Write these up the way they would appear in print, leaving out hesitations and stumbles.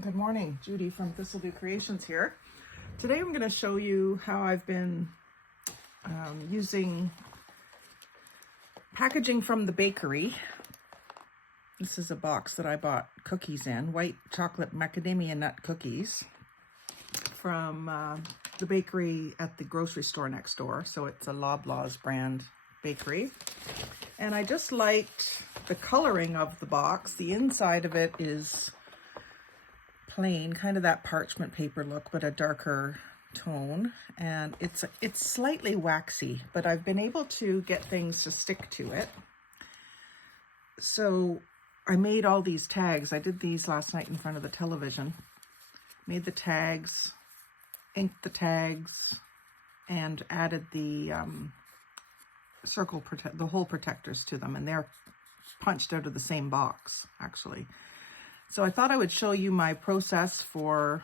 Good morning, Judy from Thistledew Creations here. Today I'm going to show you how I've been using packaging from the bakery. This is a box that I bought cookies in, white chocolate macadamia nut cookies from the bakery at the grocery store next door. So it's a Loblaws brand bakery. And I just liked the coloring of the box. The inside of it is plain, kind of that parchment paper look, but a darker tone, and it's slightly waxy, but I've been able to get things to stick to it. So I made all these tags. I did these last night in front of the television. Made the tags, inked the tags, and added the the hole protectors to them, and they're punched out of the same box actually. So I thought I would show you my process for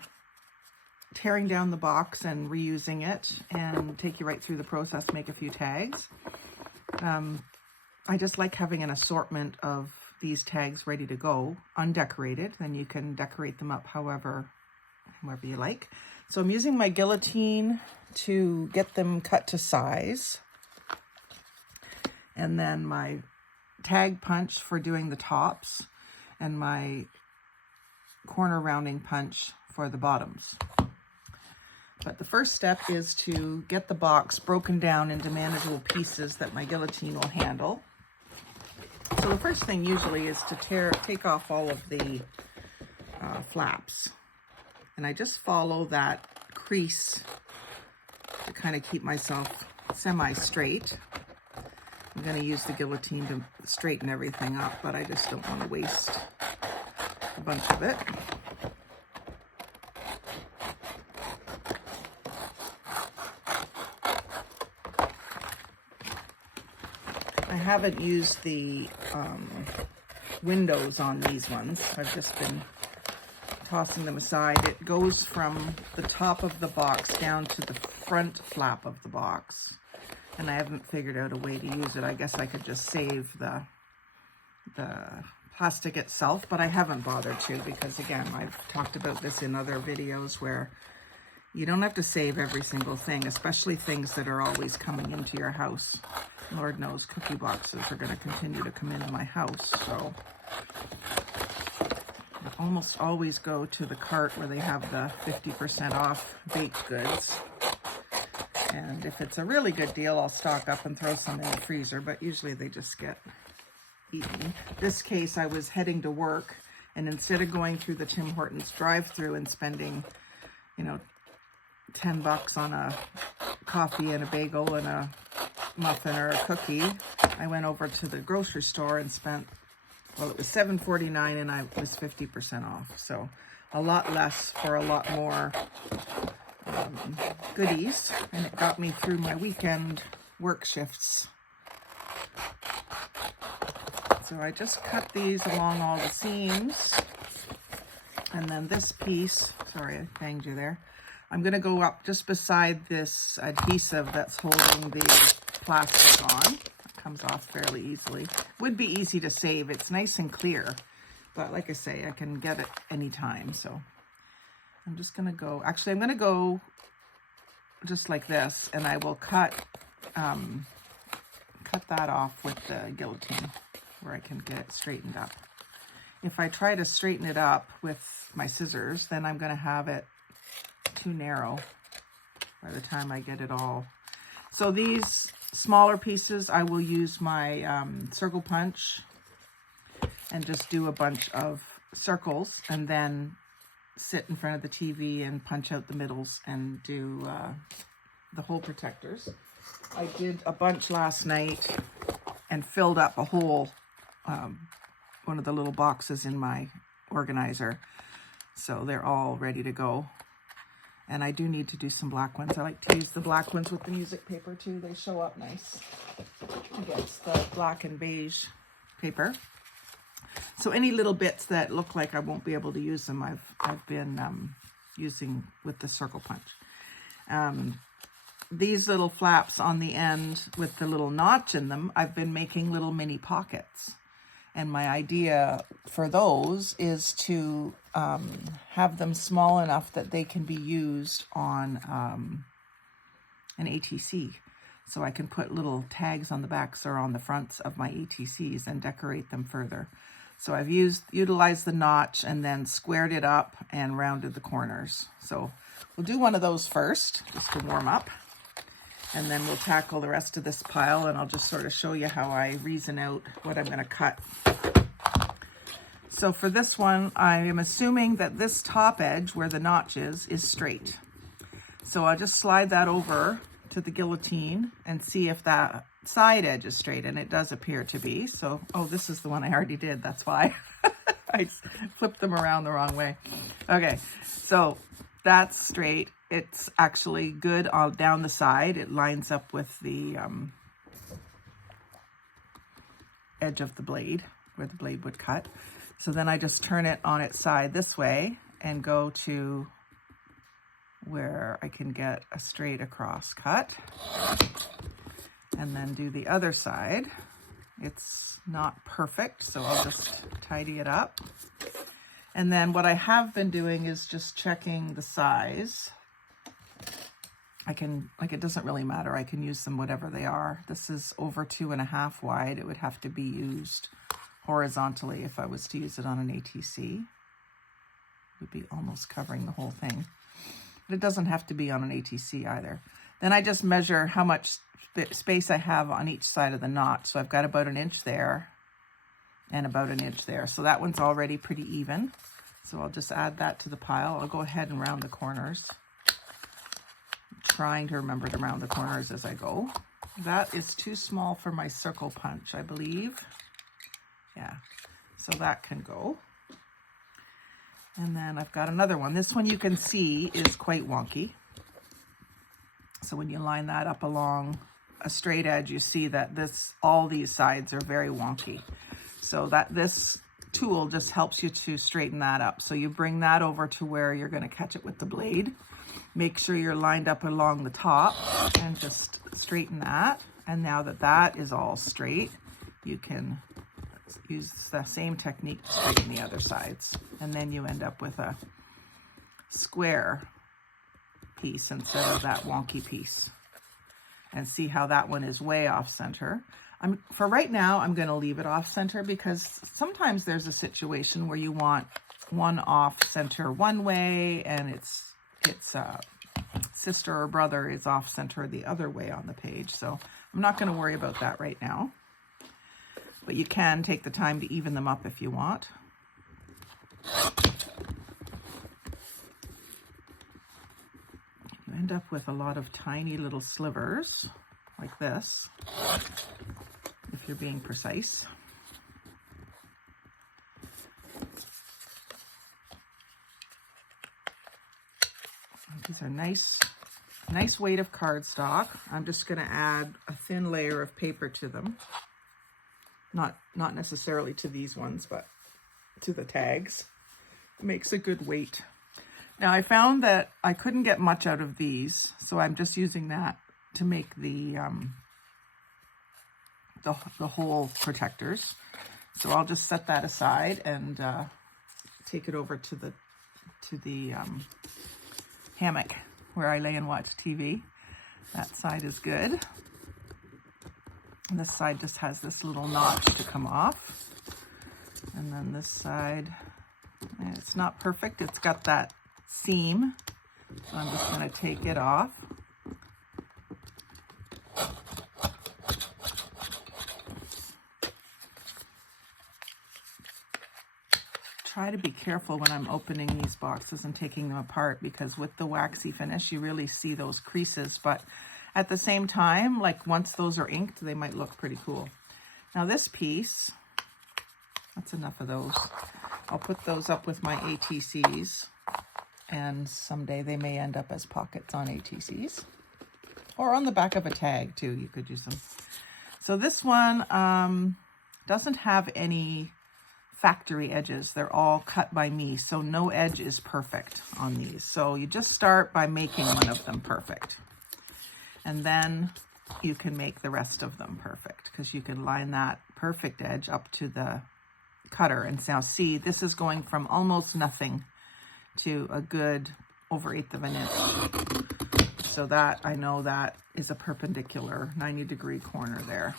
tearing down the box and reusing it, and take you right through the process, make a few tags. I just like having an assortment of these tags ready to go, undecorated, and you can decorate them up however you like. So I'm using my guillotine to get them cut to size, and then my tag punch for doing the tops, and my corner rounding punch for the bottoms. But the first step is to get the box broken down into manageable pieces that my guillotine will handle. So the first thing usually is to take off all of the flaps. And I just follow that crease to kind of keep myself semi-straight. I'm going to use the guillotine to straighten everything up, but I just don't want to waste a bunch of it. I haven't used the windows on these ones. I've just been tossing them aside. It goes from the top of the box down to the front flap of the box, and I haven't figured out a way to use it. I guess I could just save the plastic itself, but I haven't bothered to, because again, I've talked about this in other videos where you don't have to save every single thing, especially things that are always coming into your house. Lord knows cookie boxes are going to continue to come into my house, so I almost always go to the cart where they have the 50% off baked goods. And if it's a really good deal, I'll stock up and throw some in the freezer, but usually they just get eaten. This case, I was heading to work, and instead of going through the Tim Hortons drive-through and spending, $10 on a coffee and a bagel and a muffin or a cookie, I went over to the grocery store and spent, well, it was $7.49 and I was 50% off. So a lot less for a lot more goodies, and it got me through my weekend work shifts. So I just cut these along all the seams, and then this piece, sorry I banged you there, I'm going to go up just beside this adhesive that's holding the plastic on. It comes off fairly easily. Would be easy to save. It's nice and clear, but like I say, I can get it anytime. So I'm just going to go, actually I'm going to go just like this, and I will cut that off with the guillotine where I can get it straightened up. If I try to straighten it up with my scissors, then I'm going to have it too narrow by the time I get it all. So these smaller pieces, I will use my circle punch and just do a bunch of circles, and then sit in front of the TV and punch out the middles and do the hole protectors. I did a bunch last night and filled up a whole one of the little boxes in my organizer, so they're all ready to go. And I do need to do some black ones. I like to use the black ones with the music paper too. They show up nice against the black and beige paper. So any little bits that look like I won't be able to use them, I've been using with the circle punch. These little flaps on the end with the little notch in them, I've been making little mini pockets. And my idea for those is to have them small enough that they can be used on an ATC. So I can put little tags on the backs or on the fronts of my ATCs and decorate them further. So I've utilized the notch and then squared it up and rounded the corners. So we'll do one of those first, just to warm up. And then we'll tackle the rest of this pile, and I'll just sort of show you how I reason out what I'm going to cut. So for this one, I am assuming that this top edge where the notch is straight. So I'll just slide that over to the guillotine and see if that side edge is straight, and it does appear to be. So, oh, this is the one I already did. That's why I flipped them around the wrong way. Okay, so that's straight. It's actually good all down the side. It lines up with the edge of the blade, where the blade would cut. So then I just turn it on its side this way and go to where I can get a straight across cut. And then do the other side. It's not perfect, so I'll just tidy it up. And then what I have been doing is just checking the size. I can, like, it doesn't really matter. I can use them whatever they are. This is over 2.5 wide. It would have to be used horizontally if I was to use it on an ATC. It would be almost covering the whole thing. But it doesn't have to be on an ATC either. Then I just measure how much space I have on each side of the knot. So I've got about 1 inch there and about 1 inch there. So that one's already pretty even. So I'll just add that to the pile. I'll go ahead and round the corners. I'm trying to remember to round the corners as I go. That is too small for my circle punch, I believe. Yeah, so that can go. And then I've got another one. This one you can see is quite wonky. So when you line that up along a straight edge, you see that all these sides are very wonky. So that this tool just helps you to straighten that up. So you bring that over to where you're going to catch it with the blade. Make sure you're lined up along the top and just straighten that. And now that that is all straight, you can use the same technique to straighten the other sides. And then you end up with a square piece instead of that wonky piece. And see how that one is way off center. For right now, I'm going to leave it off center because sometimes there's a situation where you want one off center one way and its sister or brother is off center the other way on the page. So I'm not going to worry about that right now. But you can take the time to even them up if you want. You end up with a lot of tiny little slivers like this, if you're being precise. These are nice weight of cardstock. I'm just going to add a thin layer of paper to them. Not necessarily to these ones, but to the tags. It makes a good weight. Now I found that I couldn't get much out of these, so I'm just using that to make the hole protectors. So I'll just set that aside and take it over to the hammock where I lay and watch TV. That side is good. And this side just has this little notch to come off. And then this side, it's not perfect. It's got that seam. So I'm just going to take it off. Try to be careful when I'm opening these boxes and taking them apart, because with the waxy finish, you really see those creases. But at the same time, like once those are inked, they might look pretty cool. Now this piece, that's enough of those. I'll put those up with my ATCs, and someday they may end up as pockets on ATCs. Or on the back of a tag too, you could use them. So this one doesn't have any factory edges. They're all cut by me, so no edge is perfect on these. So you just start by making one of them perfect. And then you can make the rest of them perfect, because you can line that perfect edge up to the cutter. And now see, this is going from almost nothing to a good over 1/8 of an inch. So that, I know that is a perpendicular 90-degree corner there.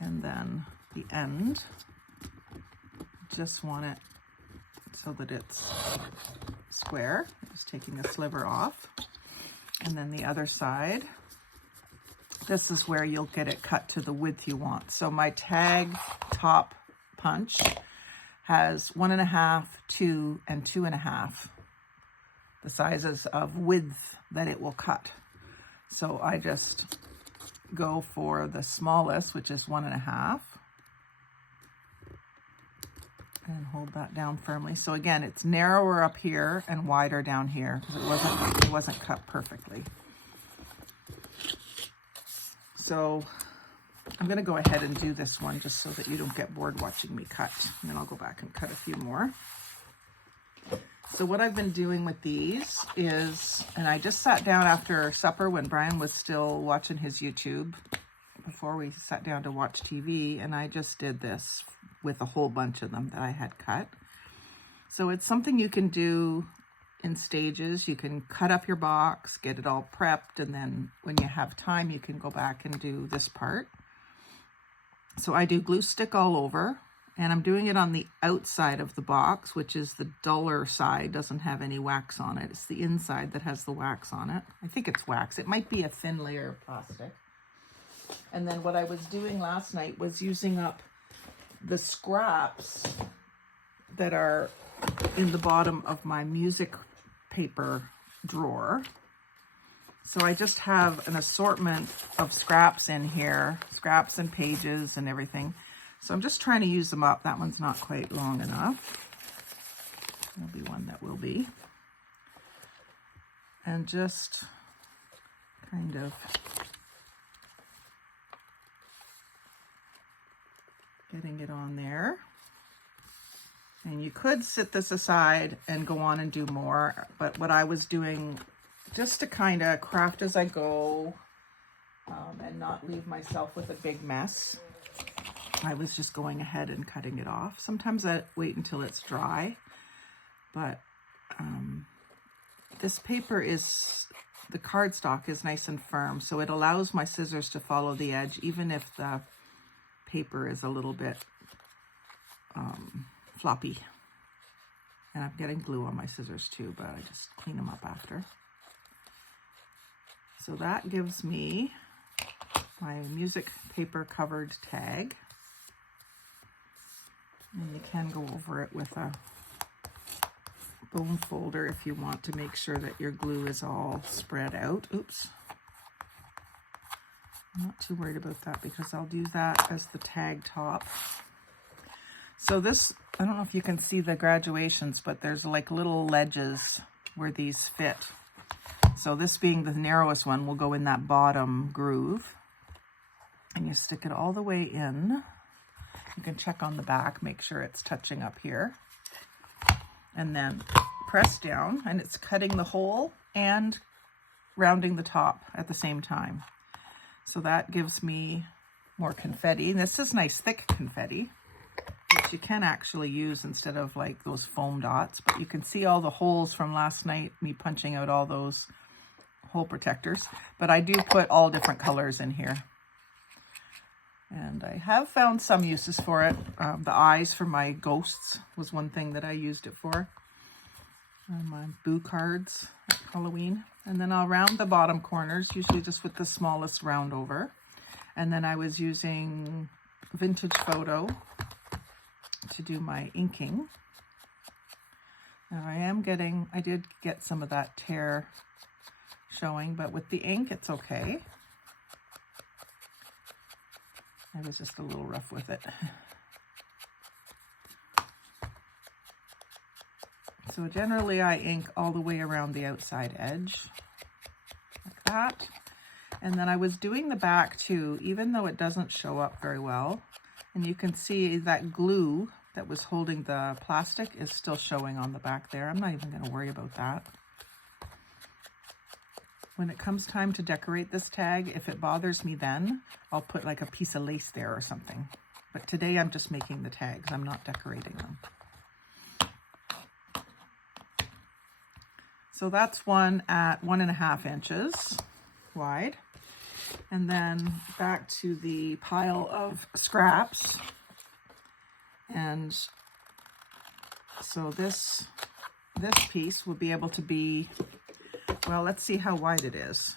And then the end, just want it so that it's square. Just taking a sliver off. And then the other side, this is where you'll get it cut to the width you want. So my tag top punch has 1.5, 2, and 2.5, the sizes of width that it will cut. So I just go for the smallest, which is 1.5, and hold that down firmly. So again, it's narrower up here and wider down here because it wasn't cut perfectly. So I'm going to go ahead and do this one just so that you don't get bored watching me cut. And then I'll go back and cut a few more. So what I've been doing with these is, and I just sat down after supper when Brian was still watching his YouTube before we sat down to watch TV, and I just did this with a whole bunch of them that I had cut. So it's something you can do in stages. You can cut up your box, get it all prepped, and then when you have time, you can go back and do this part. So I do glue stick all over, and I'm doing it on the outside of the box, which is the duller side, doesn't have any wax on it. It's the inside that has the wax on it. I think it's wax. It might be a thin layer of plastic. And then what I was doing last night was using up the scraps that are in the bottom of my music paper drawer. So I just have an assortment of scraps in here, scraps and pages and everything. So I'm just trying to use them up. That one's not quite long enough. There'll be one that will be. And just kind of getting it on there. And you could sit this aside and go on and do more, but what I was doing just to kind of craft as I go and not leave myself with a big mess, I was just going ahead and cutting it off. Sometimes I wait until it's dry, but this paper is, the cardstock is nice and firm, so it allows my scissors to follow the edge, even if the paper is a little bit floppy. And I'm getting glue on my scissors too, but I just clean them up after. So that gives me my music paper covered tag. And you can go over it with a bone folder if you want to make sure that your glue is all spread out. Oops. I'm not too worried about that because I'll do that as the tag top. So this, I don't know if you can see the graduations, but there's like little ledges where these fit. So this being the narrowest one will go in that bottom groove. And you stick it all the way in. You can check on the back, make sure it's touching up here. And then press down, and it's cutting the hole and rounding the top at the same time. So that gives me more confetti. And this is nice thick confetti, which you can actually use instead of like those foam dots. But you can see all the holes from last night, me punching out all those hole protectors. But I do put all different colors in here. And I have found some uses for it. The eyes for my ghosts was one thing that I used it for. My boo cards at Halloween. And then I'll round the bottom corners, usually just with the smallest round over. And then I was using Vintage Photo to do my inking. Now I did get some of that tear showing, but with the ink, it's okay. I was just a little rough with it. So generally I ink all the way around the outside edge, like that. And then I was doing the back too, even though it doesn't show up very well. And you can see that glue that was holding the plastic is still showing on the back there. I'm not even going to worry about that. When it comes time to decorate this tag, if it bothers me then, I'll put like a piece of lace there or something. But today I'm just making the tags. I'm not decorating them. So that's one at 1.5 inches wide. And then back to the pile of scraps. And so this piece will be able to be, well, let's see how wide it is.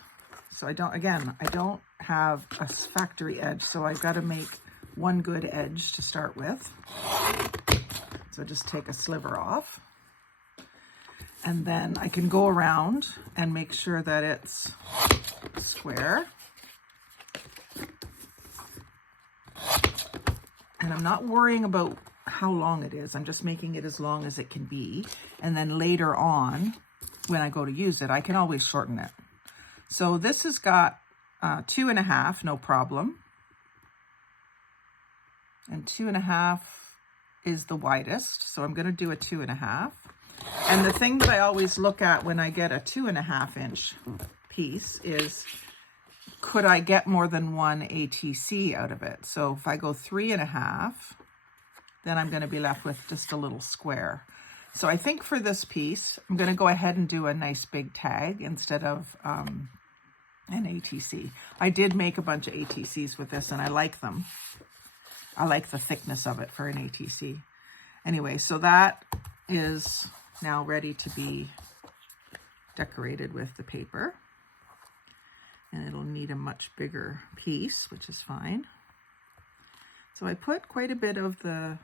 So I don't have a factory edge, so I've got to make one good edge to start with. So just take a sliver off. And then I can go around and make sure that it's square. And I'm not worrying about how long it is. I'm just making it as long as it can be. And then later on, when I go to use it, I can always shorten it. So this has got 2.5, no problem. And 2.5 is the widest. So I'm going to do a 2.5. And the thing that I always look at when I get a 2.5 inch piece is, could I get more than one ATC out of it? So if I go 3.5, then I'm going to be left with just a little square. So I think for this piece, I'm going to go ahead and do a nice big tag instead of an ATC. I did make a bunch of ATCs with this and I like them. I like the thickness of it for an ATC. Anyway, so that is now ready to be decorated with the paper. And it'll need a much bigger piece, which is fine. So I put quite a bit of the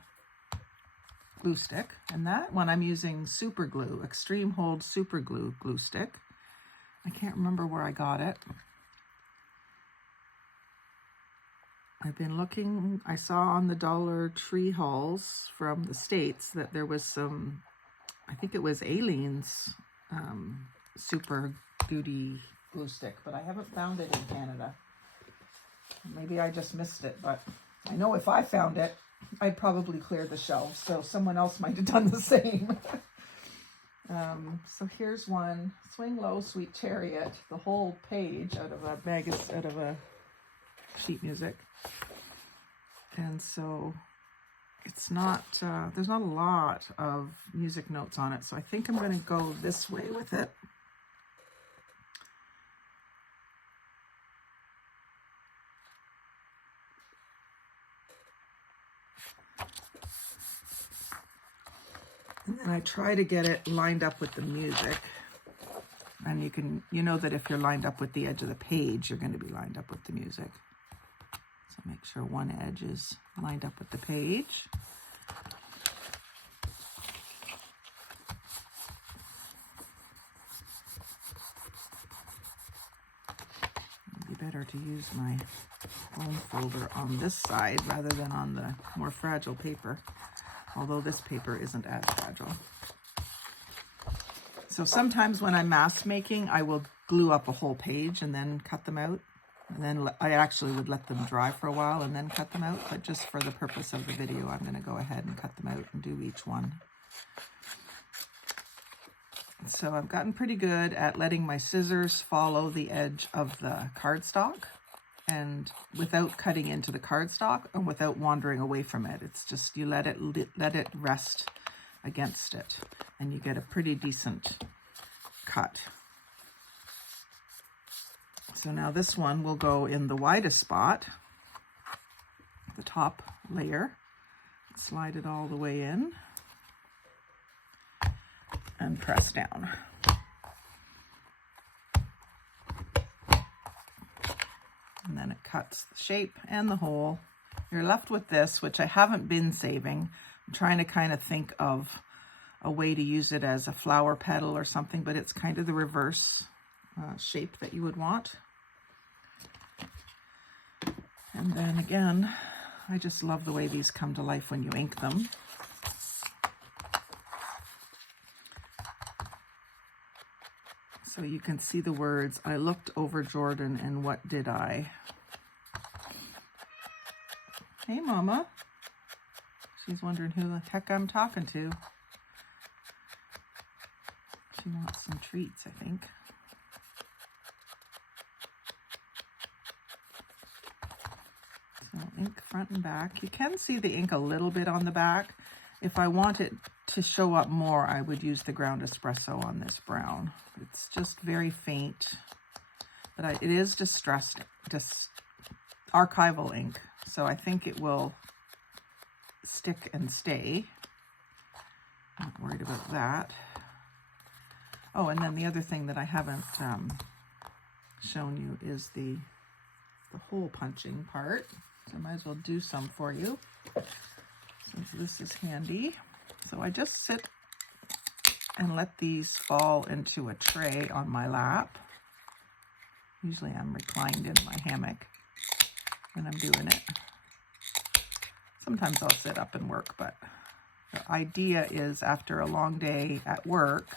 glue stick, and that one I'm using super glue, Extreme Hold super glue stick. I can't remember where I got it. I've been looking, I saw on the Dollar Tree hauls from the States that there was some, I think it was Aleene's super duty glue stick, but I haven't found it in Canada. Maybe I just missed it, but I know if I found it, I'd probably clear the shelves, so someone else might have done the same. So here's one, Swing Low, Sweet Chariot, the whole page out of a sheet music. And so it's not, there's not a lot of music notes on it, so I think I'm going to go this way with it. And then I try to get it lined up with the music. And you know that if you're lined up with the edge of the page, you're going to be lined up with the music. So make sure one edge is lined up with the page. It'd be better to use my foam folder on this side rather than on the more fragile paper. Although this paper isn't as fragile. So sometimes when I'm mask making, I will glue up a whole page and then cut them out. And then I actually would let them dry for a while and then cut them out. But just for the purpose of the video, I'm going to go ahead and cut them out and do each one. So I've gotten pretty good at letting my scissors follow the edge of the cardstock, and without cutting into the cardstock and without wandering away from it. It's just you let it rest against it and you get a pretty decent cut. So now this one will go in the widest spot, the top layer. Slide it all the way in and press down. And then it cuts the shape and the hole. You're left with this, which I haven't been saving. I'm trying to kind of think of a way to use it as a flower petal or something, but it's kind of the reverse shape that you would want. And then again, I just love the way these come to life when you ink them. So you can see the words, I looked over Jordan and what did I? Hey, Mama. She's wondering who the heck I'm talking to. She wants some treats, I think. So ink front and back. You can see the ink a little bit on the back. If I want it to show up more, I would use the ground espresso on this brown. It's just very faint, but it is distressed, archival ink, so I think it will stick and stay. Not worried about that. Oh, and then the other thing that I haven't shown you is the hole punching part. So I might as well do some for you, since this is handy. So I just sit and let these fall into a tray on my lap. Usually I'm reclined in my hammock when I'm doing it. Sometimes I'll sit up and work, but the idea is after a long day at work,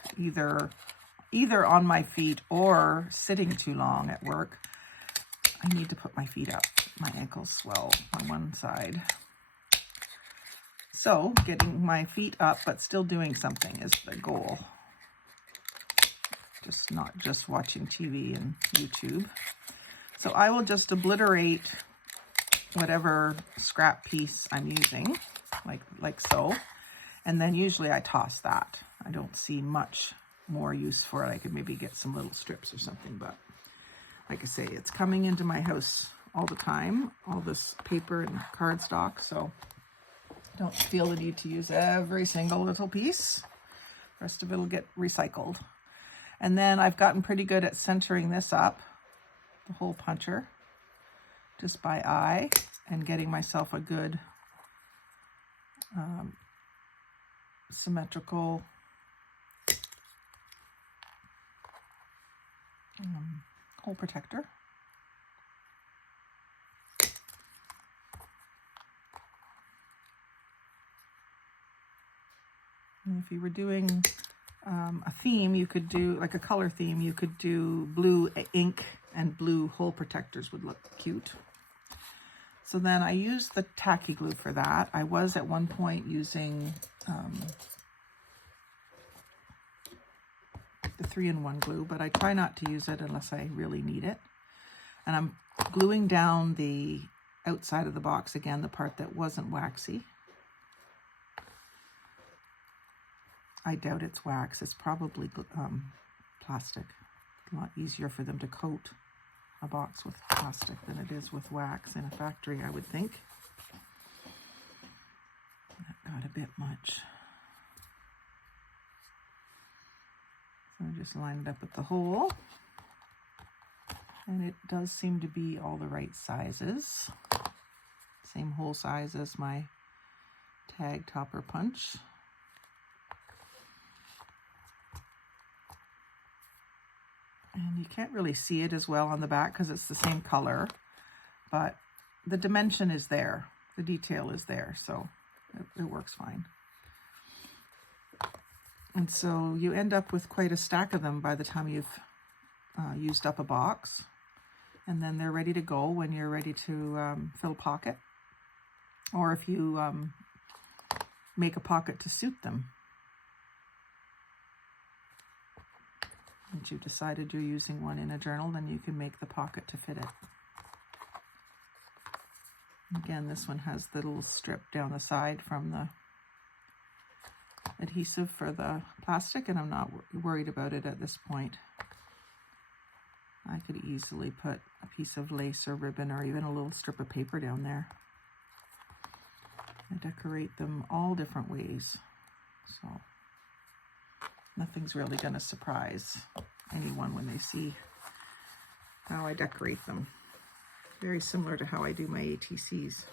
either on my feet or sitting too long at work, I need to put my feet up. My ankles swell on one side. So getting my feet up but still doing something is the goal. Just not just watching TV and YouTube. So I will just obliterate whatever scrap piece I'm using, like so. And then usually I toss that. I don't see much more use for it. I could maybe get some little strips or something, but like I say, it's coming into my house all the time, all this paper and cardstock, so don't feel the need to use every single little piece. The rest of it will get recycled. And then I've gotten pretty good at centering this up, the hole puncher, just by eye, and getting myself a good symmetrical hole protector. And if you were doing a theme, you could do, like a color theme, you could do blue ink and blue hole protectors would look cute. So then I use the tacky glue for that. I was at one point using the 3-in-1 glue, but I try not to use it unless I really need it. And I'm gluing down the outside of the box again, the part that wasn't waxy. I doubt it's wax. It's probably plastic. A lot easier for them to coat a box with plastic than it is with wax in a factory, I would think. That got a bit much. So I just lined it up with the hole. And it does seem to be all the right sizes. Same hole size as my tag topper punch. And you can't really see it as well on the back because it's the same color, but the dimension is there. The detail is there, so it works fine. And so you end up with quite a stack of them by the time you've used up a box. And then they're ready to go when you're ready to fill a pocket. Or if you make a pocket to suit them. Once you've decided you're using one in a journal, then you can make the pocket to fit it. Again, this one has the little strip down the side from the adhesive for the plastic, and I'm not worried about it at this point. I could easily put a piece of lace or ribbon or even a little strip of paper down there. I decorate them all different ways, so nothing's really going to surprise anyone when they see how I decorate them. Very similar to how I do my ATCs.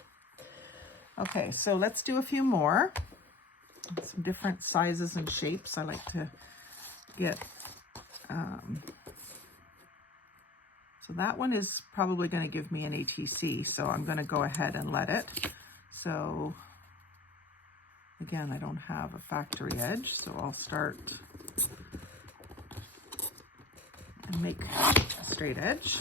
Okay, so let's do a few more. Some different sizes and shapes. I like to get, so that one is probably going to give me an ATC, so I'm going to go ahead and let it. So again, I don't have a factory edge, so I'll start and make a straight edge.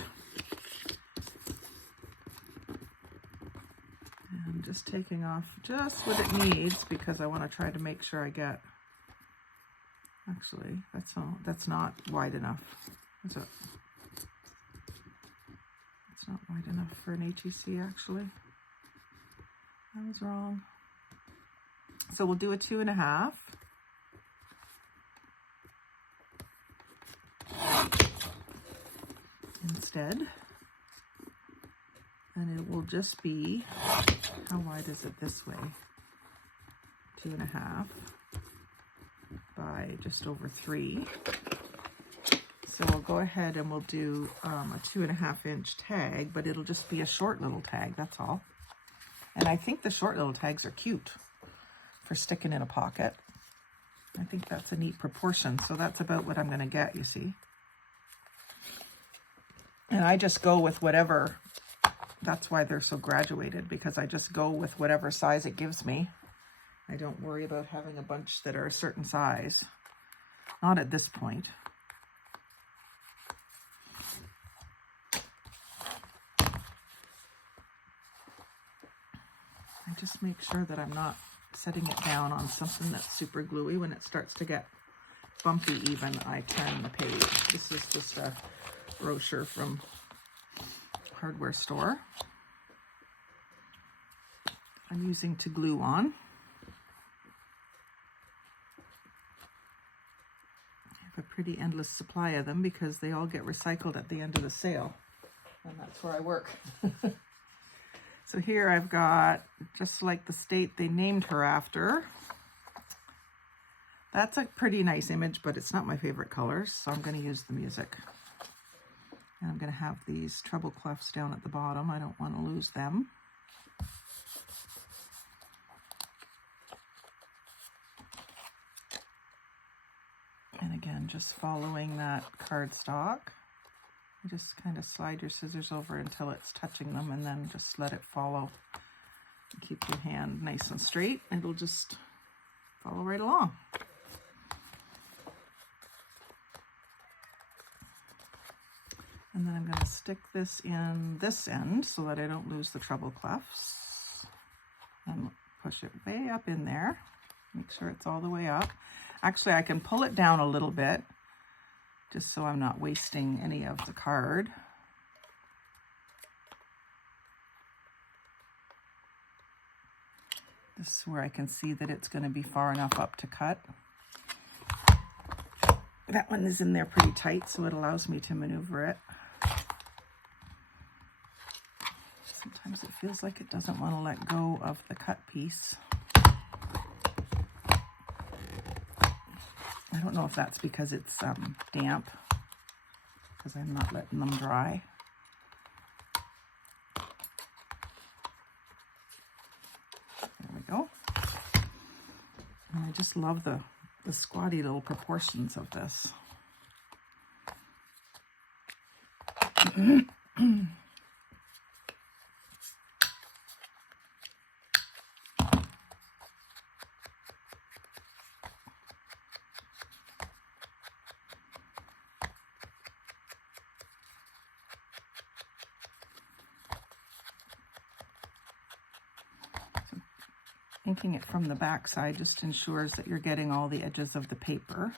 And just taking off just what it needs because I want to try to make sure I get, actually, that's not wide enough. Is it? It's not wide enough for an ATC, actually. I was wrong. So we'll do a 2.5. Instead. And it will just be, how wide is it this way? 2.5 by just over 3. So we'll go ahead and we'll do a 2.5-inch tag, but it'll just be a short little tag, that's all. And I think the short little tags are cute for sticking in a pocket. I think that's a neat proportion. So that's about what I'm going to get, you see. And I just go with whatever, that's why they're so graduated, because I just go with whatever size it gives me. I don't worry about having a bunch that are a certain size. Not at this point. I just make sure that I'm not setting it down on something that's super gluey. When it starts to get bumpy even, I turn the page. This is just a brochure from hardware store. I'm using to glue on. I have a pretty endless supply of them because they all get recycled at the end of the sale. And that's where I work. So here I've got, just like the state they named her after. That's a pretty nice image, but it's not my favorite colors, so I'm going to use the music. And I'm going to have these treble clefs down at the bottom. I don't want to lose them. And again, just following that cardstock. You just kind of slide your scissors over until it's touching them, and then just let it follow. Keep your hand nice and straight, and it'll just follow right along. And then I'm going to stick this in this end so that I don't lose the treble clefs. And push it way up in there. Make sure it's all the way up. Actually, I can pull it down a little bit, just so I'm not wasting any of the card. This is where I can see that it's going to be far enough up to cut. That one is in there pretty tight, so it allows me to maneuver it. Sometimes it feels like it doesn't want to let go of the cut piece. I don't know if that's because it's damp, because I'm not letting them dry. There we go. And I just love the squatty little proportions of this. Inking it from the back side just ensures that you're getting all the edges of the paper.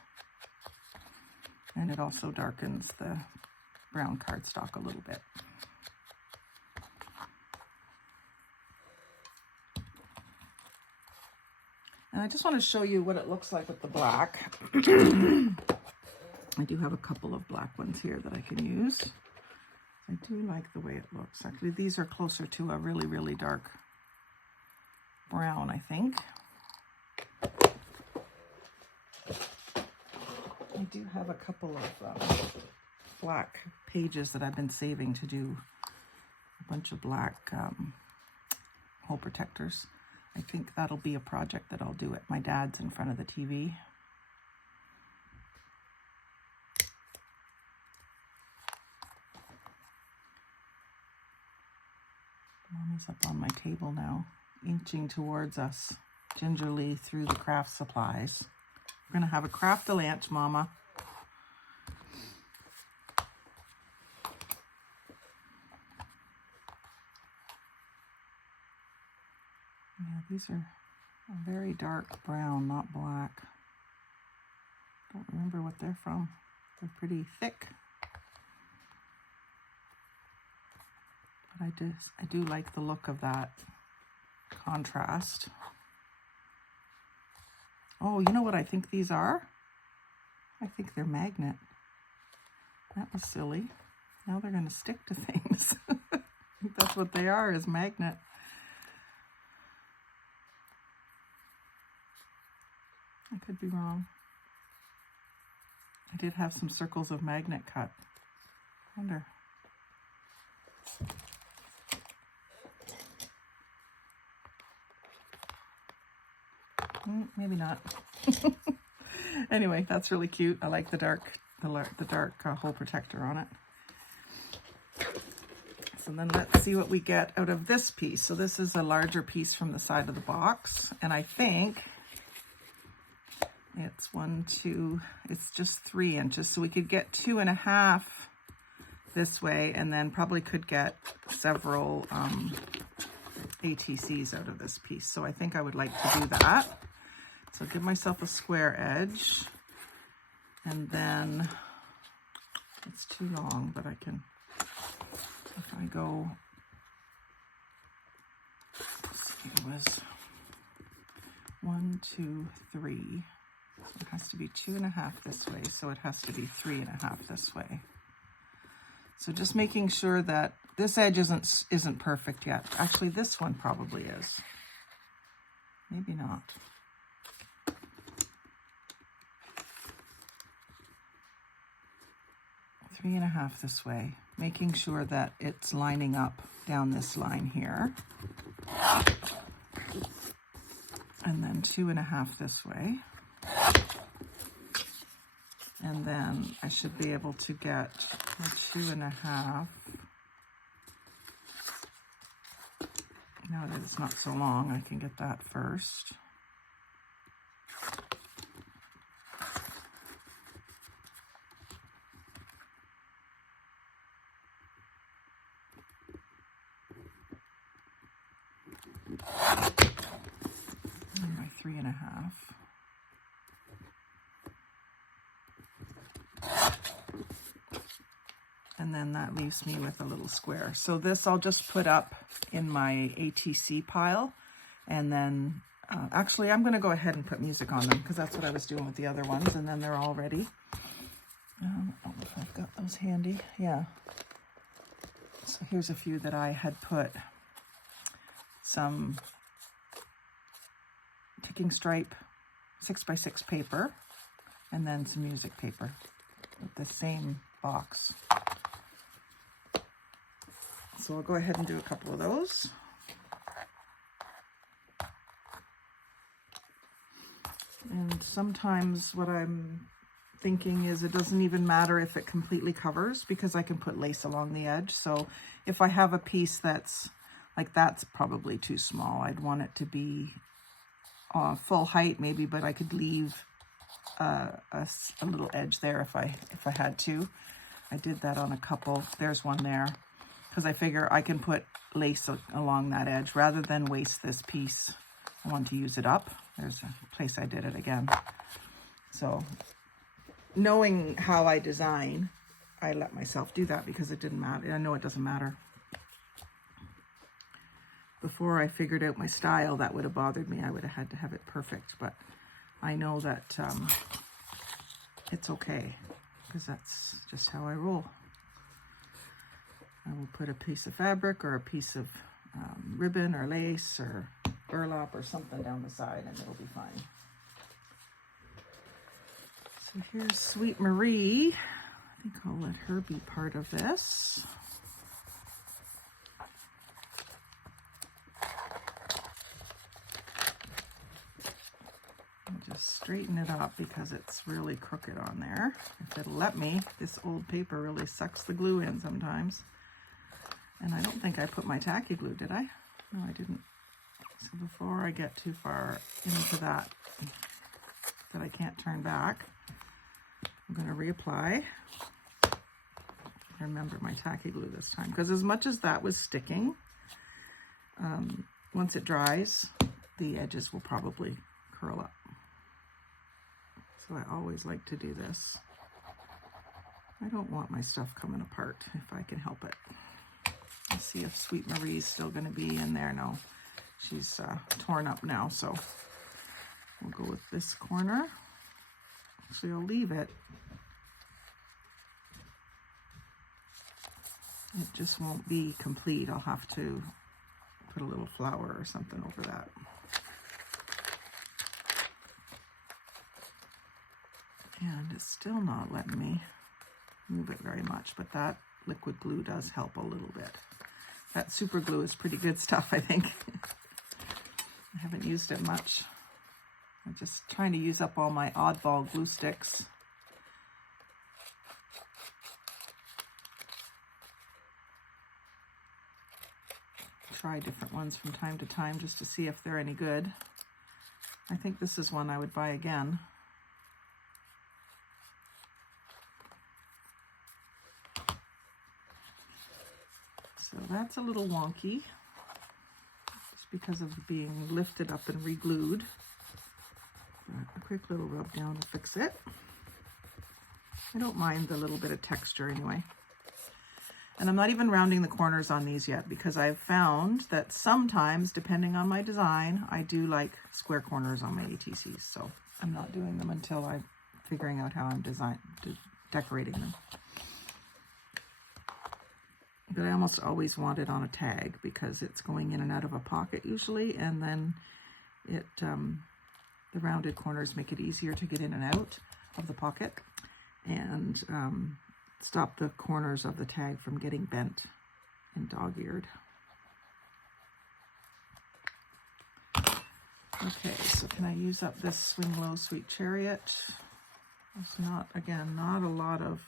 And it also darkens the brown cardstock a little bit. And I just want to show you what it looks like with the black. I do have a couple of black ones here that I can use. I do like the way it looks. Actually, these are closer to a really, really dark brown, I think. I do have a couple of black pages that I've been saving to do a bunch of black hole protectors. I think that'll be a project that I'll do at my dad's in front of the TV. Mommy's up on my table now, inching towards us gingerly through the craft supplies. We're going to have a craft-a-lunch, Mama. Yeah, these are a very dark brown, not black. Don't remember what they're from. They're pretty thick. But I do like the look of that contrast. Oh, you know what I think these are? I think they're magnet. That was silly. Now they're going to stick to things. I think that's what they are, is magnet. I could be wrong. I did have some circles of magnet cut. I wonder. Maybe not. Anyway, that's really cute. I like the dark hole protector on it. So then let's see what we get out of this piece. So this is a larger piece from the side of the box, and I think it's it's just 3 inches. So we could get 2.5 this way, and then probably could get several ATCs out of this piece. So I think I would like to do that. So give myself a square edge, and then it's too long, but I can, if I go, let's see, it was 1, 2, 3. So it has to be 2.5 this way, so it has to be 3.5 this way. So just making sure that this edge isn't perfect yet. Actually, this one probably is. Maybe not. 3.5 this way, making sure that it's lining up down this line here. And then 2.5 this way. And then I should be able to get a 2.5. Now that it's not so long, I can get that first. And my 3.5. And then that leaves me with a little square. So this I'll just put up in my ATC pile. And then, actually I'm gonna go ahead and put music on them because that's what I was doing with the other ones, and then they're all ready. I don't know if I've got those handy. Yeah. So here's a few that I had put some ticking stripe 6x6 paper and then some music paper with the same box. So I'll go ahead and do a couple of those. And sometimes what I'm thinking is it doesn't even matter if it completely covers, because I can put lace along the edge. So if I have a piece that's like, that's probably too small. I'd want it to be full height maybe, but I could leave a little edge there if I had to. I did that on a couple. There's one there, because I figure I can put lace along that edge rather than waste this piece. I want to use it up. There's a place I did it again. So knowing how I design, I let myself do that because it didn't matter. I know it doesn't matter. Before I figured out my style, that would have bothered me. I would have had to have it perfect, but I know that it's okay because that's just how I roll. I will put a piece of fabric or a piece of ribbon or lace or burlap or something down the side, and it'll be fine. So here's Sweet Marie. I think I'll let her be part of this. I'll just straighten it up because it's really crooked on there. If it'll let me. This old paper really sucks the glue in sometimes. And I don't think I put my tacky glue, did I? No, I didn't. So before I get too far into that I can't turn back, I'm going to reapply. Remember my tacky glue this time, because as much as that was sticking, once it dries, the edges will probably curl up. So I always like to do this. I don't want my stuff coming apart if I can help it. Let's see if Sweet Marie's still going to be in there. No, she's torn up now, so we'll go with this corner. So you'll leave it. It just won't be complete. I'll have to put a little flower or something over that. And it's still not letting me move it very much, but that liquid glue does help a little bit. That super glue is pretty good stuff, I think. I haven't used it much. I'm just trying to use up all my oddball glue sticks. Try different ones from time to time just to see if they're any good. I think this is one I would buy again. So that's a little wonky, just because of being lifted up and re-glued. A quick little rub down to fix it. I don't mind the little bit of texture anyway. And I'm not even rounding the corners on these yet, because I've found that sometimes, depending on my design, I do like square corners on my ATCs. So I'm not doing them until I'm figuring out how I'm decorating them. But I almost always want it on a tag, because it's going in and out of a pocket usually, and then it the rounded corners make it easier to get in and out of the pocket, and stop the corners of the tag from getting bent and dog-eared. Okay, so can I use up this Swing Low Sweet Chariot? There's not, again, not a lot of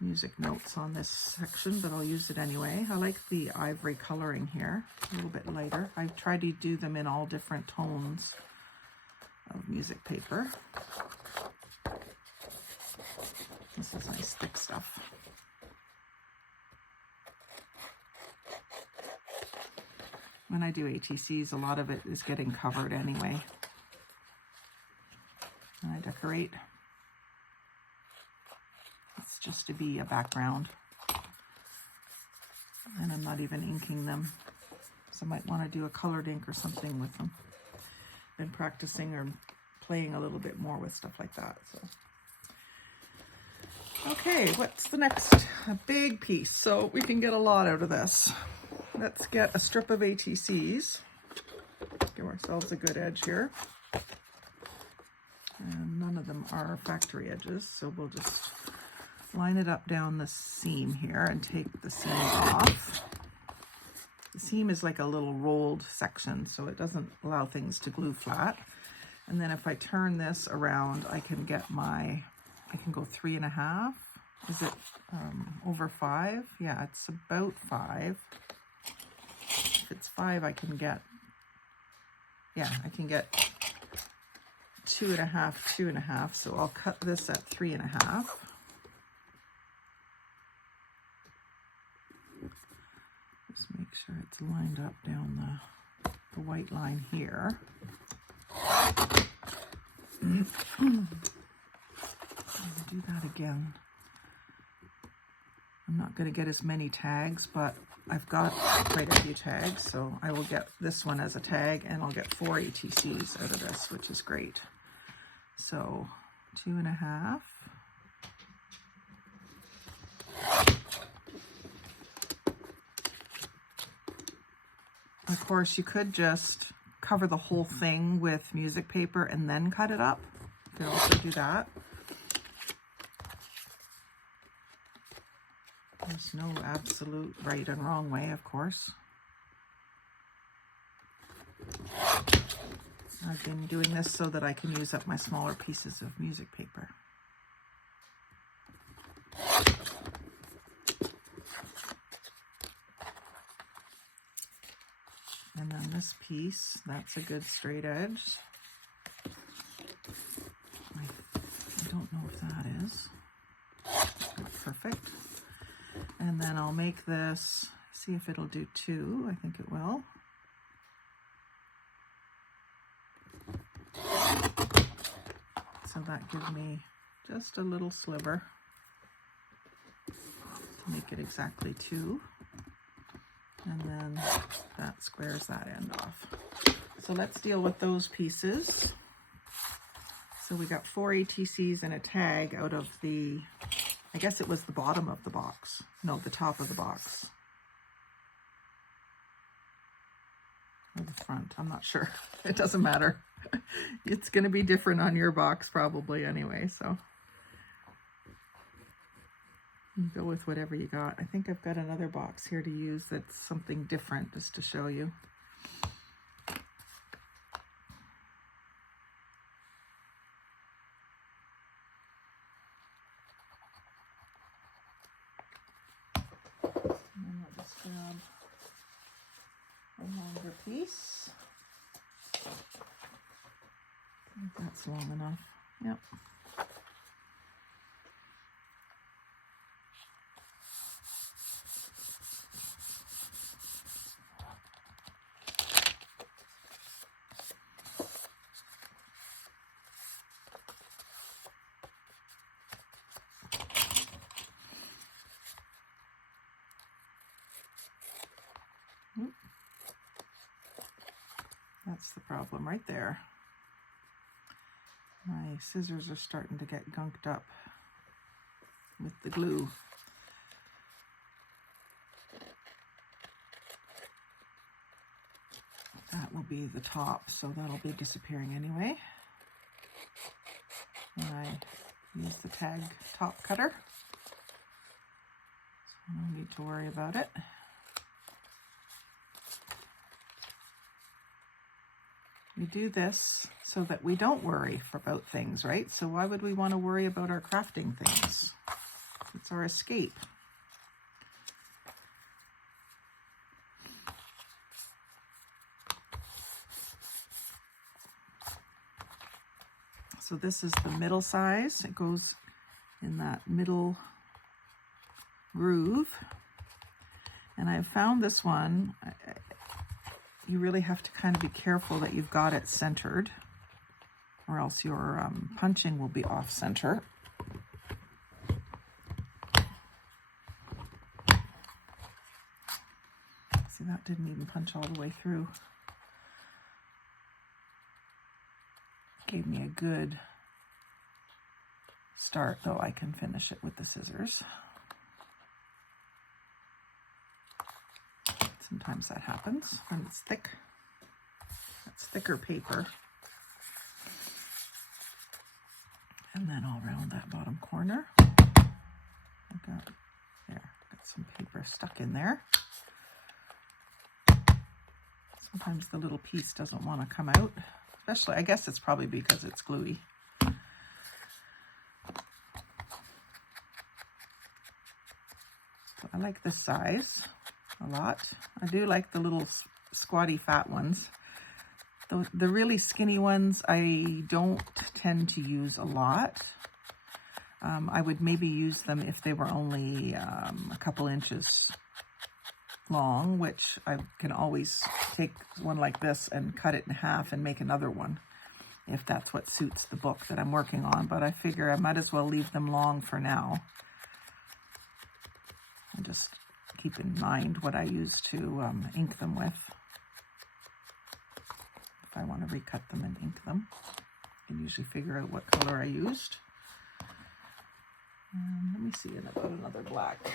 music notes on this section, but I'll use it anyway. I like the ivory coloring here, a little bit lighter. I try to do them in all different tones of music paper. This is nice thick stuff. When I do ATCs, a lot of it is getting covered anyway. And I decorate. It's just to be a background. And I'm not even inking them. So I might want to do a colored ink or something with them. Been practicing or playing a little bit more with stuff like that. So. Okay, what's the next? A big piece. So we can get a lot out of this. Let's get a strip of ATCs. Give ourselves a good edge here. And none of them are factory edges, so we'll just line it up down the seam here and take the seam off. The seam is like a little rolled section, so it doesn't allow things to glue flat. And then if I turn this around, I can get my, I can go 3.5. Is it over 5? Yeah, it's about 5. If it's 5, I can get, yeah, I can get 2.5, 2.5. So I'll cut this at 3.5. Just make sure it's lined up down the white line here. I'll do that again. I'm not going to get as many tags, but I've got quite a few tags, so I will get this one as a tag, and I'll get 4 ATCs out of this, which is great. So 2.5. Of course, you could just cover the whole thing with music paper and then cut it up. You could also do that. There's no absolute right and wrong way, of course. I've been doing this so that I can use up my smaller pieces of music paper. And then this piece, that's a good straight edge. I don't know if that is. Not perfect. And then I'll make this, see if it'll do 2. I think it will. So that gives me just a little sliver to make it exactly 2. And then that squares that end off. So let's deal with those pieces. So we got 4 ATCs and a tag out of the, I guess it was the bottom of the box. No, the top of the box. Or the front, I'm not sure. It doesn't matter. It's going to be different on your box probably anyway, so you go with whatever you got. I think I've got another box here to use that's something different just to show you. And then I'll just grab a longer piece. I think that's long enough. Yep. That's the problem right there. My scissors are starting to get gunked up with the glue. That will be the top, so that'll be disappearing anyway. And I use the tag top cutter, so no need to worry about it. We do this so that we don't worry about things, right? So why would we want to worry about our crafting things? It's our escape. So this is the middle size. It goes in that middle groove. And I've found this one, you really have to kind of be careful that you've got it centered, or else your punching will be off center. See, that didn't even punch all the way through. Gave me a good start, though I can finish it with the scissors. Sometimes that happens when it's thick. That's thicker paper. And then I'll round that bottom corner. Got some paper stuck in there. Sometimes the little piece doesn't want to come out. Especially, I guess it's probably because it's gluey. So I like this size a lot. I do like the little squatty fat ones. The really skinny ones I don't tend to use a lot. I would maybe use them if they were only a couple inches long, which I can always take one like this and cut it in half and make another one if that's what suits the book that I'm working on. But I figure I might as well leave them long for now. And just keep in mind what I use to ink them with. If I want to recut them and ink them, I can usually figure out what color I used. Let me see about another blackish.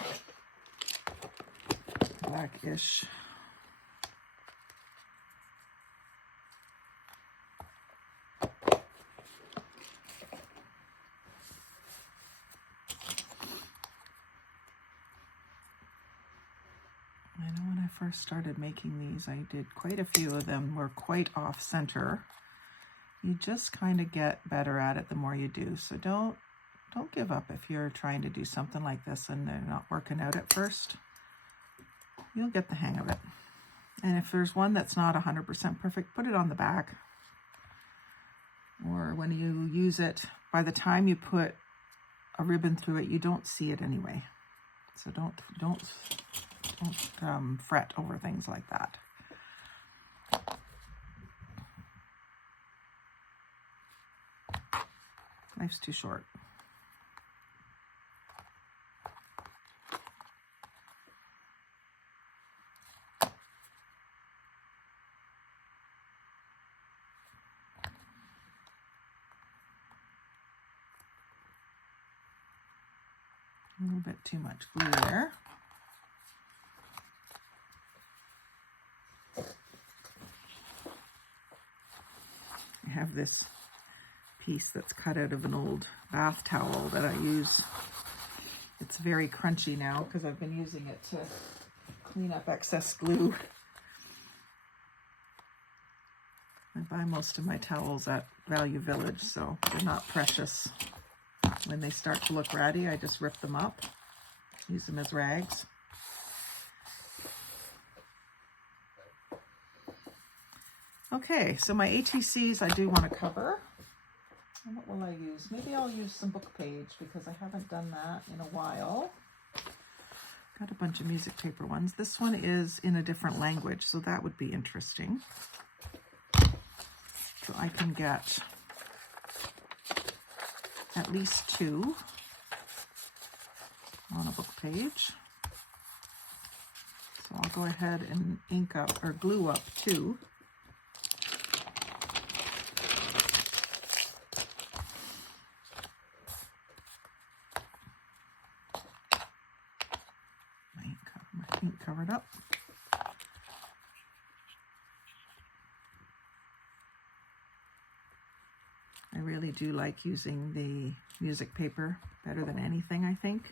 I know when I first started making these, I did quite a few of them were quite off center. You just kind of get better at it the more you do. So don't give up if you're trying to do something like this and they're not working out at first. You'll get the hang of it. And if there's one that's not 100% perfect, put it on the back. Or when you use it, by the time you put a ribbon through it, you don't see it anyway. So don't fret over things like that. Life's too short. A little bit too much glue there. I have this piece that's cut out of an old bath towel that I use. It's very crunchy now because I've been using it to clean up excess glue. I buy most of my towels at Value Village, so they're not precious. When they start to look ratty, I just rip them up, use them as rags. Okay, so my ATCs I do want to cover. And what will I use? Maybe I'll use some book page because I haven't done that in a while. Got a bunch of music paper ones. This one is in a different language, so that would be interesting. So I can get at least 2 on a book page. So I'll go ahead and ink up or glue up 2. My ink covered up. I really do like using the music paper better than anything, I think.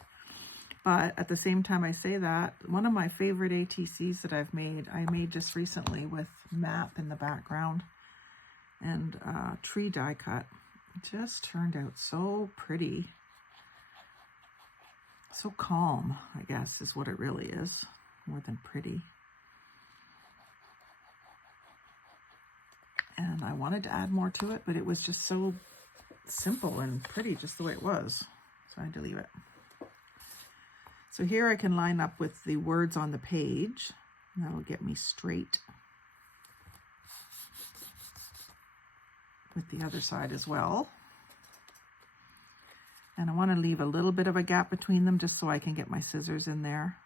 But at the same time I say that, one of my favorite ATCs that I made just recently with map in the background and tree die cut. It just turned out so pretty. So calm, I guess, is what it really is, more than pretty. And I wanted to add more to it, but it was just so simple and pretty just the way it was. So I had to leave it. So here I can line up with the words on the page. That'll get me straight with the other side as well. And I want to leave a little bit of a gap between them just so I can get my scissors in there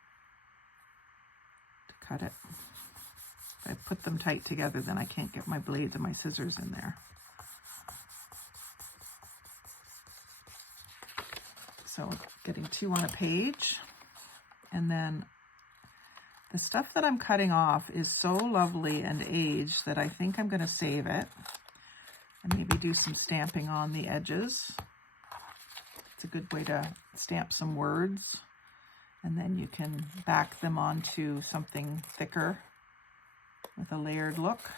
to cut it. If I put them tight together, then I can't get my blades and my scissors in there. So getting 2 on a page. And then the stuff that I'm cutting off is so lovely and aged that I think I'm going to save it and maybe do some stamping on the edges. It's a good way to stamp some words, and then you can back them onto something thicker with a layered look.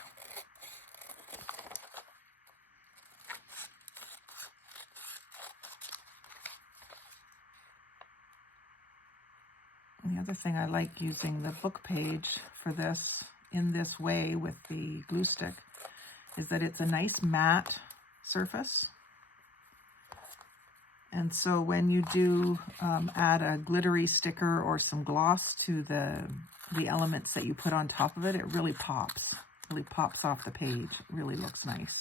And the other thing I like using the book page for this in this way with the glue stick is that it's a nice matte surface. And so when you do add a glittery sticker or some gloss to the elements that you put on top of it, it really pops off the page. It really looks nice.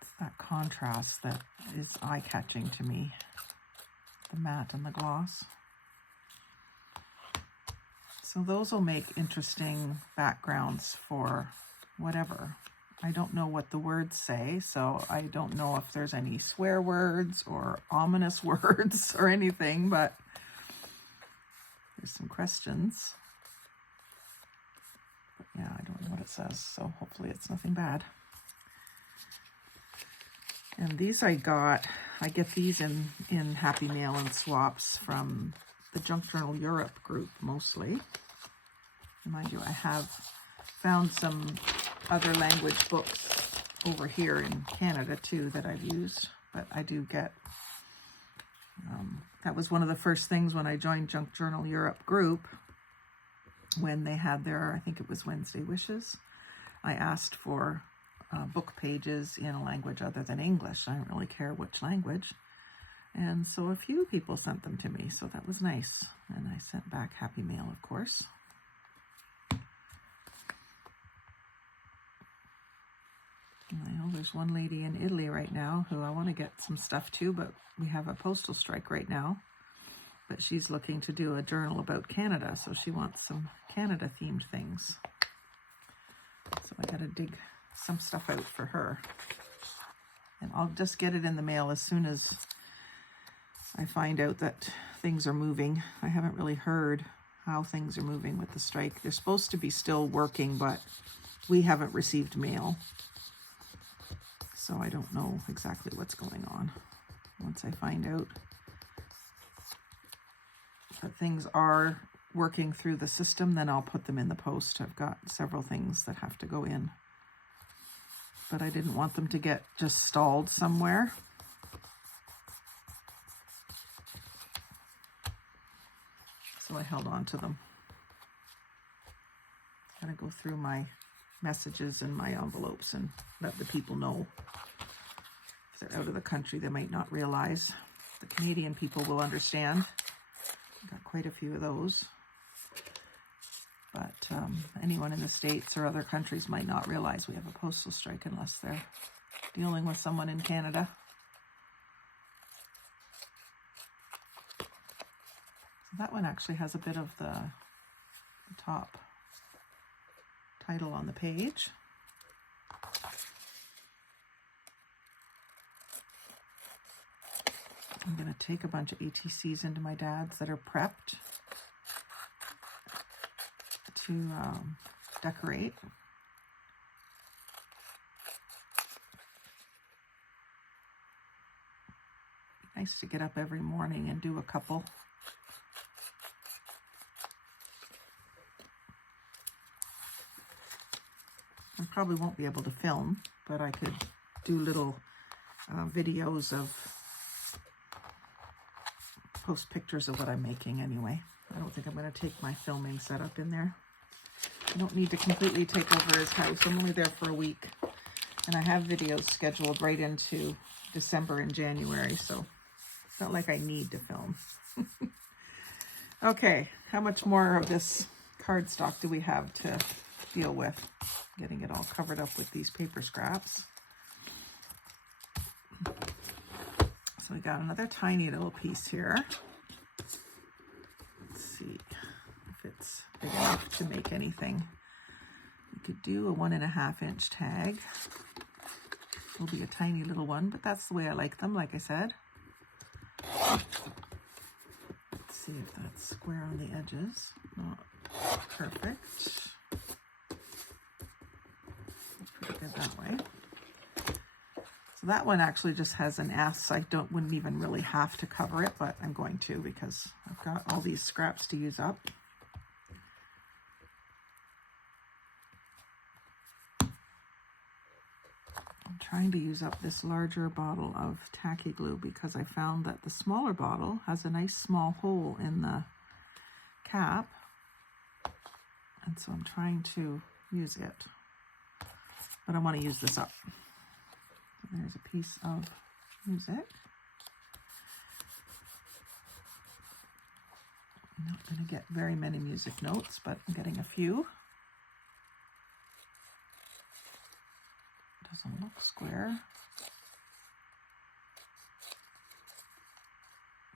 It's that contrast that is eye-catching to me, the matte and the gloss. So those will make interesting backgrounds for whatever. I don't know what the words say, so I don't know if there's any swear words or ominous words or anything, but there's some questions. But yeah, I don't know what it says, so hopefully it's nothing bad. And these I get these in Happy Mail and swaps from the Junk Journal Europe group mostly. Mind you, I have found some other language books over here in Canada too that I've used, but I do get, that was one of the first things when I joined Junk Journal Europe group, when they had their, I think it was Wednesday Wishes, I asked for book pages in a language other than English. I don't really care which language. And so a few people sent them to me, so that was nice. And I sent back Happy Mail, of course. I know there's one lady in Italy right now who I want to get some stuff to, but we have a postal strike right now. But she's looking to do a journal about Canada, so she wants some Canada-themed things. So I got to dig some stuff out for her. And I'll just get it in the mail as soon as I find out that things are moving. I haven't really heard how things are moving with the strike. They're supposed to be still working, but we haven't received mail. So I don't know exactly what's going on. Once I find out that things are working through the system, then I'll put them in the post. I've got several things that have to go in. But I didn't want them to get just stalled somewhere. So I held on to them. Gotta go through my messages and my envelopes and let the people know. If they're out of the country, they might not realize. The Canadian people will understand. I've got quite a few of those. But anyone in the States or other countries might not realize we have a postal strike unless they're dealing with someone in Canada. So that one actually has a bit of the top title on the page. I'm going to take a bunch of ATCs into my dad's that are prepped to decorate. Nice to get up every morning and do a couple. I probably won't be able to film, but I could do little videos of post pictures of what I'm making anyway. I don't think I'm going to take my filming setup in there. I don't need to completely take over his house. I'm only there for a week. And I have videos scheduled right into December and January, so it's not like I need to film. Okay, how much more of this cardstock do we have to deal with? Getting it all covered up with these paper scraps. So we got another tiny little piece here. Let's see if it's big enough to make anything. We could do a 1.5 inch tag. It'll be a tiny little one, but that's the way I like them, like I said. Let's see if that's square on the edges. Not perfect. Pretty good that way. So that one actually just has an S. I wouldn't even really have to cover it, but I'm going to because I've got all these scraps to use up. I'm trying to use up this larger bottle of tacky glue because I found that the smaller bottle has a nice small hole in the cap. And so I'm trying to use it. But I want to use this up. There's a piece of music. I'm not going to get very many music notes, but I'm getting a few. Doesn't look square.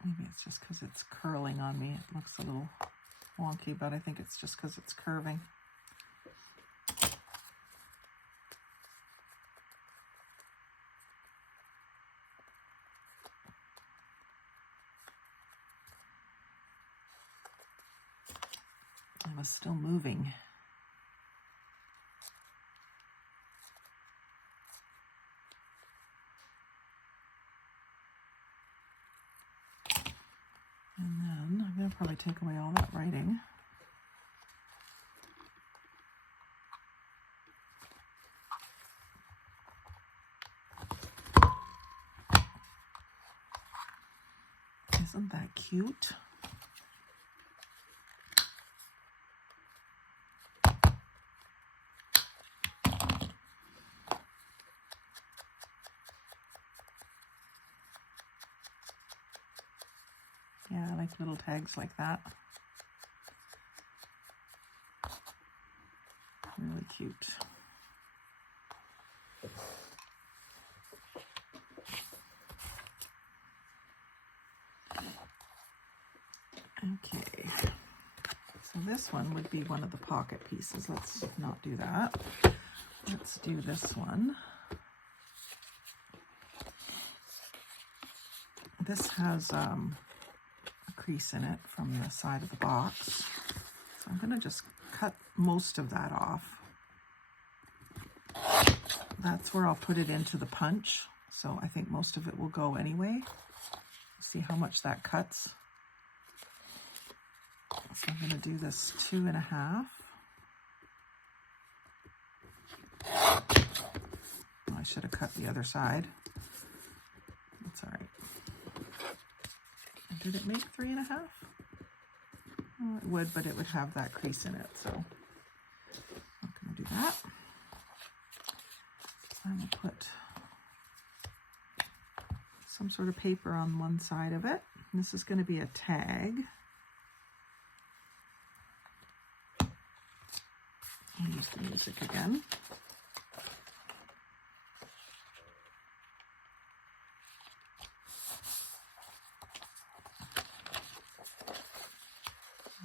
Maybe it's just because it's curling on me. It looks a little wonky, but I think it's just because it's curving. I was still moving. And then I'm going to probably take away all that writing. Isn't that cute? Yeah, I like little tags like that. Really cute. Okay, so this one would be one of the pocket pieces. Let's not do that. Let's do this one. This has a crease in it from the side of the box. So I'm going to just cut most of that off. That's where I'll put it into the punch. So I think most of it will go anyway. See how much that cuts. So I'm going to do this 2.5. I should have cut the other side. That's all right. Did it make 3.5? Well, it would, but it would have that crease in it, so I'm not going to do that. I'm going to put some sort of paper on one side of it. And this is going to be a tag. I'll use the music again.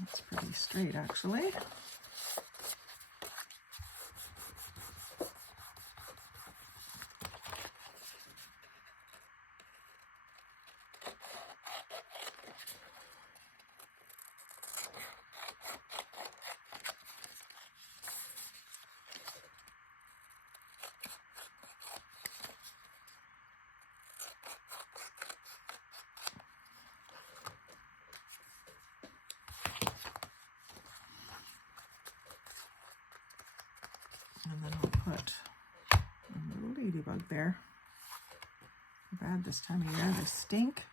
That's pretty straight, actually. And then I'll put a little ladybug there. Bad this time of year, they stink.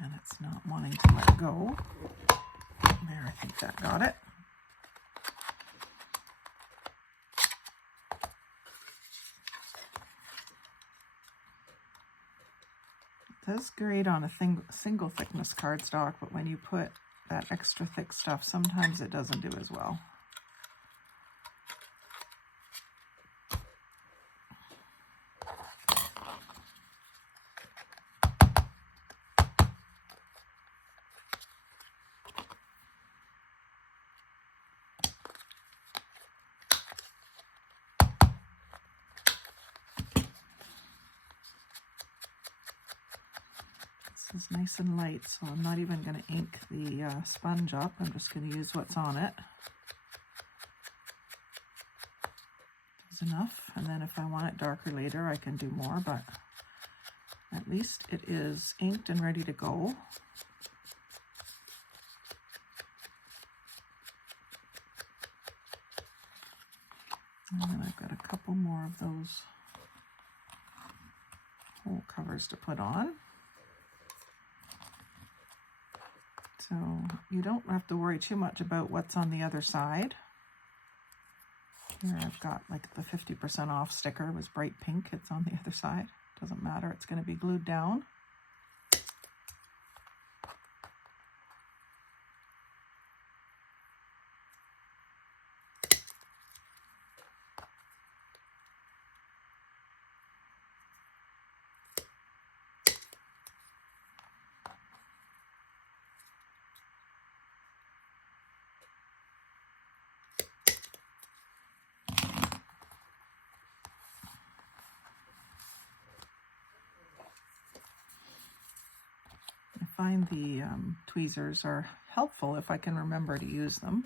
And it's not wanting to let go. There, I think that got it. It does great on a single thickness cardstock, but when you put that extra thick stuff, sometimes it doesn't do as well. This is nice and light, so I'm not even going to ink the sponge up. I'm just going to use what's on it. That's enough, and then if I want it darker later, I can do more, but at least it is inked and ready to go. And then I've got a couple more of those whole covers to put on. So you don't have to worry too much about what's on the other side. Here I've got like the 50% off sticker. It was bright pink. It's on the other side. Doesn't matter. It's going to be glued down. I find the tweezers are helpful if I can remember to use them.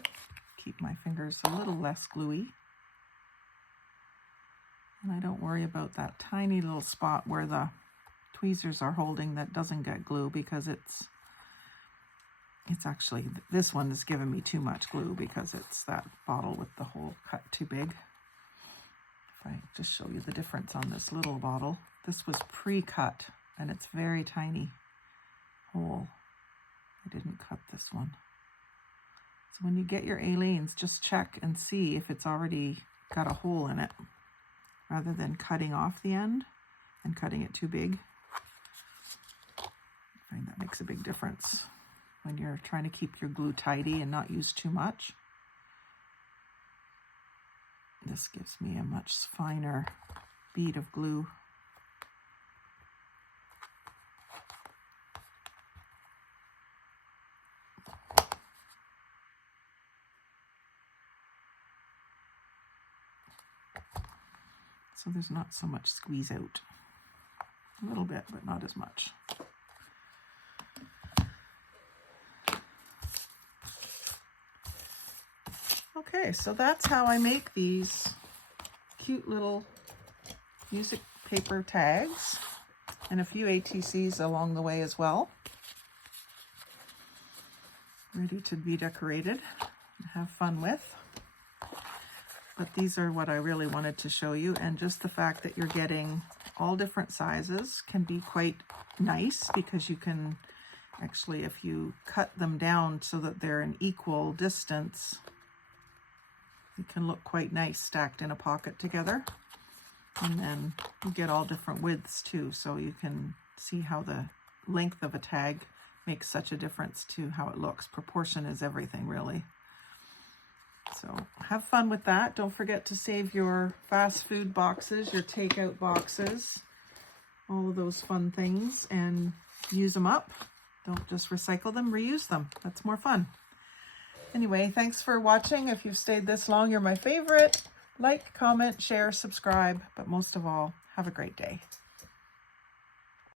Keep my fingers a little less gluey. And I don't worry about that tiny little spot where the tweezers are holding that doesn't get glue, because it's actually, this one is giving me too much glue because it's that bottle with the hole cut too big. If I just show you the difference on this little bottle, this was pre-cut and it's very tiny hole. I didn't cut this one. So when you get your Aleene's, just check and see if it's already got a hole in it, rather than cutting off the end and cutting it too big. I find that makes a big difference when you're trying to keep your glue tidy and not use too much. This gives me a much finer bead of glue. so there's not so much squeeze out. A little bit, but not as much. Okay, so that's how I make these cute little music paper tags, and a few ATCs along the way as well. Ready to be decorated and have fun with. But these are what I really wanted to show you, and just the fact that you're getting all different sizes can be quite nice, because you can actually, if you cut them down so that they're an equal distance, it can look quite nice stacked in a pocket together. And then you get all different widths too, so you can see how the length of a tag makes such a difference to how it looks. Proportion is everything, really. So have fun with that. Don't forget to save your fast food boxes, your takeout boxes, all of those fun things, and use them up. Don't just recycle them, reuse them. That's more fun. Anyway, thanks for watching. If you've stayed this long, you're my favorite. Like, comment, share, subscribe, but most of all, have a great day.